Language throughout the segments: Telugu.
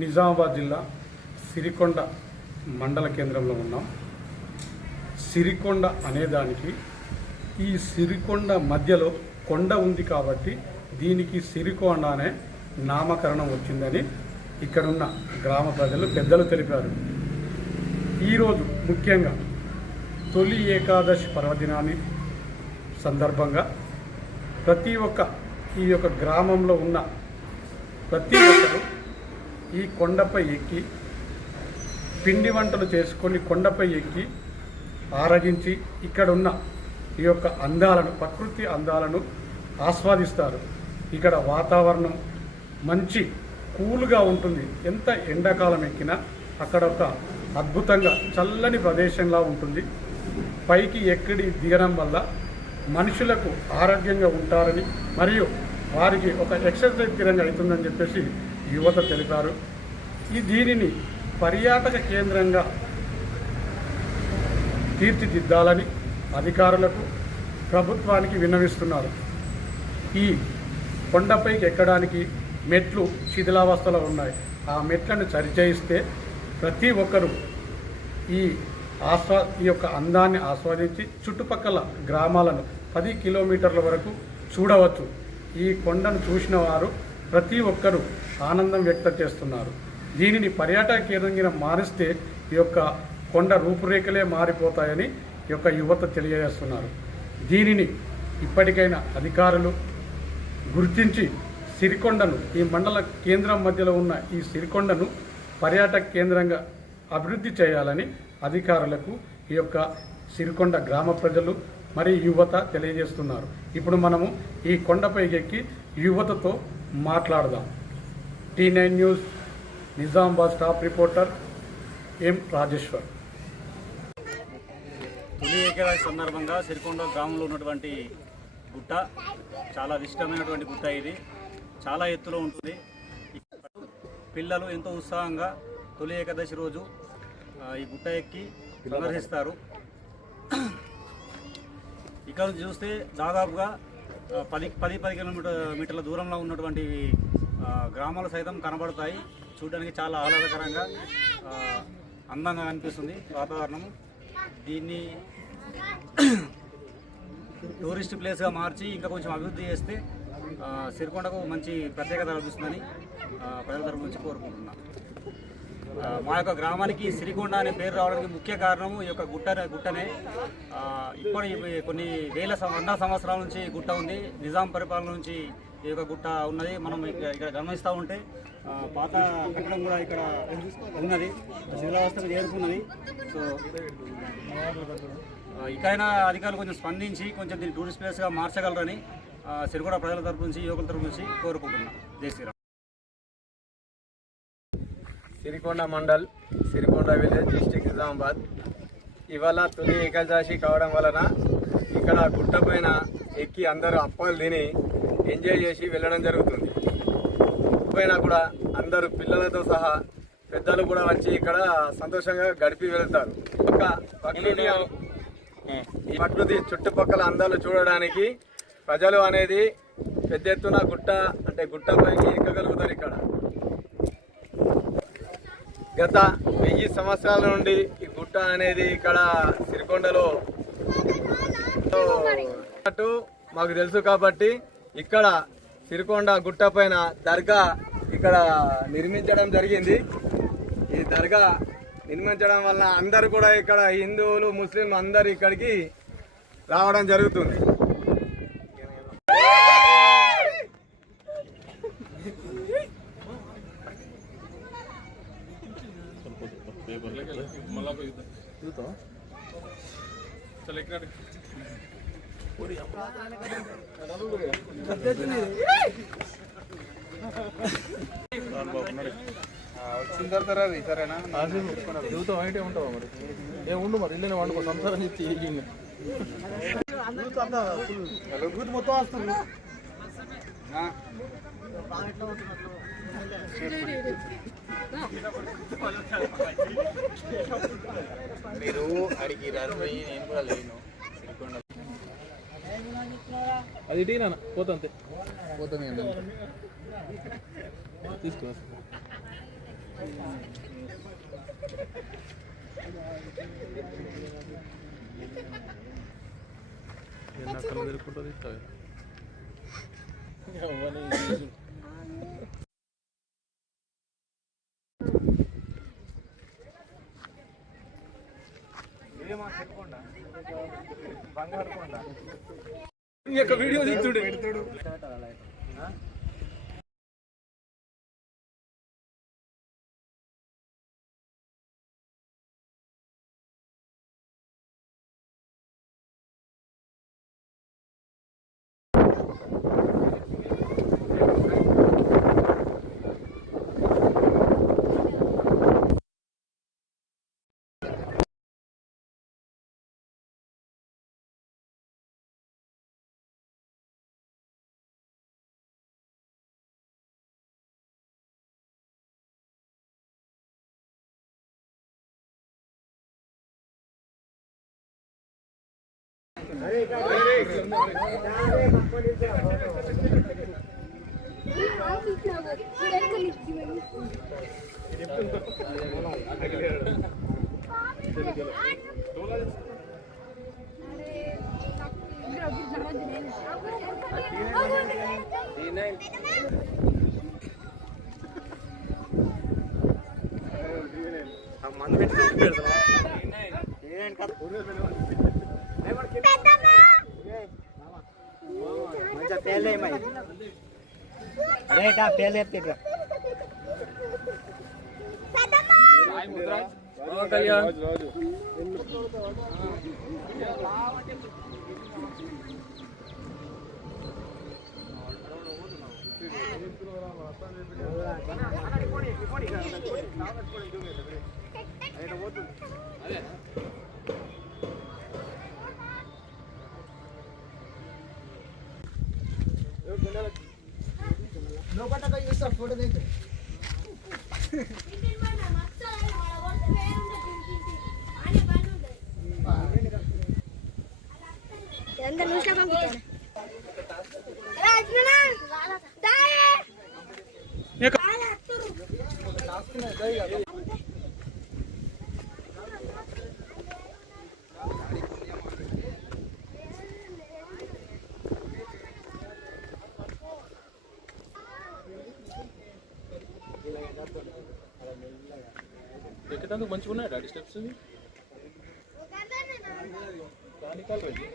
నిజామాబాద్ జిల్లా సిరికొండ మండల కేంద్రంలో ఉన్నాం. సిరికొండ అనేదానికి ఈ సిరికొండ మధ్యలో కొండ ఉంది కాబట్టి దీనికి సిరికొండ అనే నామకరణం వచ్చిందని ఇక్కడున్న గ్రామ ప్రజలు పెద్దలు తెలిపారు. ఈరోజు ముఖ్యంగా తొలి ఏకాదశి పర్వదినాన్ని సందర్భంగా ప్రతి ఒక్క ఈ యొక్క గ్రామంలో ఉన్న ప్రతి ఒక్కరు ఈ కొండపై ఎక్కి పిండి వంటలు చేసుకొని కొండపై ఎక్కి ఆరగించి ఇక్కడ ఉన్న ఈ యొక్క అందాలను ప్రకృతి అందాలను ఆస్వాదిస్తారు. ఇక్కడ వాతావరణం మంచి కూల్గా ఉంటుంది. ఎంత ఎండాకాలం ఎక్కినా అక్కడ ఒక అద్భుతంగా చల్లని ప్రదేశంలా ఉంటుంది. పైకి ఎక్కడి దిగడం వల్ల మనుషులకు ఆరోగ్యంగా ఉంటారని మరియు వారికి ఒక ఎక్సర్సైజ్ తీరంగా అవుతుందని చెప్పేసి యువత తెలిపారు. ఈ దీనిని పర్యాటక కేంద్రంగా తీర్చిదిద్దాలని అధికారులకు ప్రభుత్వానికి విన్నవిస్తున్నారు. ఈ కొండపైకి ఎక్కడానికి మెట్లు శిథిలావస్థలో ఉన్నాయి. ఆ మెట్లను సరిచేయిస్తే ప్రతి ఒక్కరూ ఈ ఆస్వా ఈ యొక్క అందాన్ని ఆస్వాదించి చుట్టుపక్కల గ్రామాలను పది కిలోమీటర్ల వరకు చూడవచ్చు. ఈ కొండను చూసిన వారు ప్రతి ఒక్కరూ ఆనందం వ్యక్తం చేస్తున్నారు. దీనిని పర్యాటక కేంద్రంగా మారిస్తే ఈ యొక్క కొండ రూపురేఖలే మారిపోతాయని ఈ యొక్క యువత తెలియజేస్తున్నారు. దీనిని ఇప్పటికైనా అధికారులు గుర్తించి సిరికొండను ఈ మండల కేంద్రం మధ్యలో ఉన్న ఈ సిరికొండను పర్యాటక కేంద్రంగా అభివృద్ధి చేయాలని అధికారులకు ఈ యొక్క సిరికొండ గ్రామ ప్రజలు మరి యువత తెలియజేస్తున్నారు. ఇప్పుడు మనము ఈ కొండపై ఎక్కి యువతతో మాట్లాడదాం. T nine news Nizamabad staff reporter M Rajeshwar. తొలి ఏకాదశి సందర్భంగా సిరికొండ గ్రామంలో ఉన్నటువంటి గుట్ట చాలా ఇష్టమైనటువంటి గుట్ట ఇది. చాలా ఎత్తులో ఉంటుంది. పిల్లలు ఎంతో ఉత్సాహంగా తొలి ఏకాదశి రోజు ఈ గుట్ట ఎక్కి సందర్శిస్తారు. ఇక్కడ నుంచి చూస్తే దాదాపుగా పది పది పది కిలోమీటర్ మీటర్ల దూరంలో ఉన్నటువంటి గ్రామాలు సైతం కనబడతాయి. చూడడానికి చాలా ఆహ్లాదకరంగా అందంగా కనిపిస్తుంది వాతావరణం దీన్ని టూరిస్ట్ ప్లేస్గా మార్చి ఇంకా కొంచెం అభివృద్ధి చేస్తే సిరికొండకు మంచి ప్రత్యేకత లభిస్తుందని ప్రజల తరపు నుంచి కోరుకుంటున్నాను. మా యొక్క గ్రామానికి సిరికొండ అనే పేరు రావడానికి ముఖ్య కారణం ఈ యొక్క గుట్ట గుట్టనే. ఆ, ఇప్పుడు కొన్ని వేల వంద సంవత్సరాల నుంచి గుట్ట ఉంది. నిజాం పరిపాలన నుంచి ఈ యొక్క గుట్ట ఉన్నది. మనం ఇక్కడ ఇక్కడ గమనిస్తూ ఉంటే పాత కట్టడం కూడా ఇక్కడ ఉన్నది. శిథిలావస్థకు చేరుకున్నది. సో ఇకైనా అధికారులు కొంచెం స్పందించి కొంచెం దీన్ని టూరిస్ట్ ప్లేస్గా మార్చగలరని ఆ, సిరికొండ ప్రజల తరపు నుంచి యువకుల తరపు నుంచి కోరుకుంటున్నాం. Jai Sriram. Sirikonda mandal Sirikonda village district Nizamabad. ఇవాళ తొలి ఏకాదశి కావడం వలన ఇక్కడ గుట్ట పైన ఎక్కి అందరూ అప్పాలు తిని ఎంజాయ్ చేసి వెళ్ళడం జరుగుతుంది. పైన కూడా అందరూ పిల్లలతో సహా పెద్దలు కూడా వచ్చి ఇక్కడ సంతోషంగా గడిపి వెళ్తారు. ఒక ఈ ప్రకృతి చుట్టుపక్కల అందాలు చూడడానికి ప్రజలు అనేది పెద్ద ఎత్తున గుట్ట అంటే గుట్టపైకి ఎక్కగలుగుతారు ఇక్కడ. గత వెయ్యి సంవత్సరాల నుండి ఈ గుట్ట అనేది ఇక్కడ సిరికొండలో మాకు తెలుసు కాబట్టి ఇక్కడ సిరికొండ గుట్ట పైన దర్గా ఇక్కడ నిర్మించడం జరిగింది. ఈ దర్గా నిర్మించడం వల్ల అందరు కూడా ఇక్కడ హిందువులు ముస్లింలు అందరు ఇక్కడికి రావడం జరుగుతుంది. వచ్చిన తర్వాత రాదు సరేనా జీవితం అయితే ఉంటావా మరి? ఏ ఉండు మరి ఇల్లు వండుకో సంసారం ఇచ్చి మొత్తం వస్తుంది మీరు అడిగి పోయి నేను కూడా లేను. అది టీ నాన్న పోతా పోతుంది తీసుకో కళ్ళు తిరుక్కుంటుంది యొక్క వీడియో తీస్తుండే మందు పెట్టి మంచిగా పేర్లే రేటా పేర్లు చెప్తే ఎంత ఎక్కడానికి మంచిగా ఉన్నాయి డాడీ స్టెప్స్ దాని కాలు పెట్టి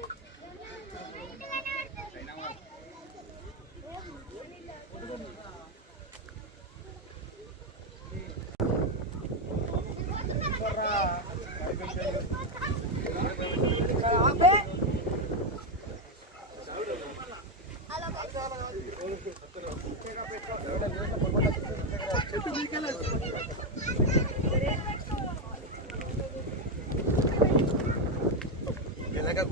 గోల్కొండ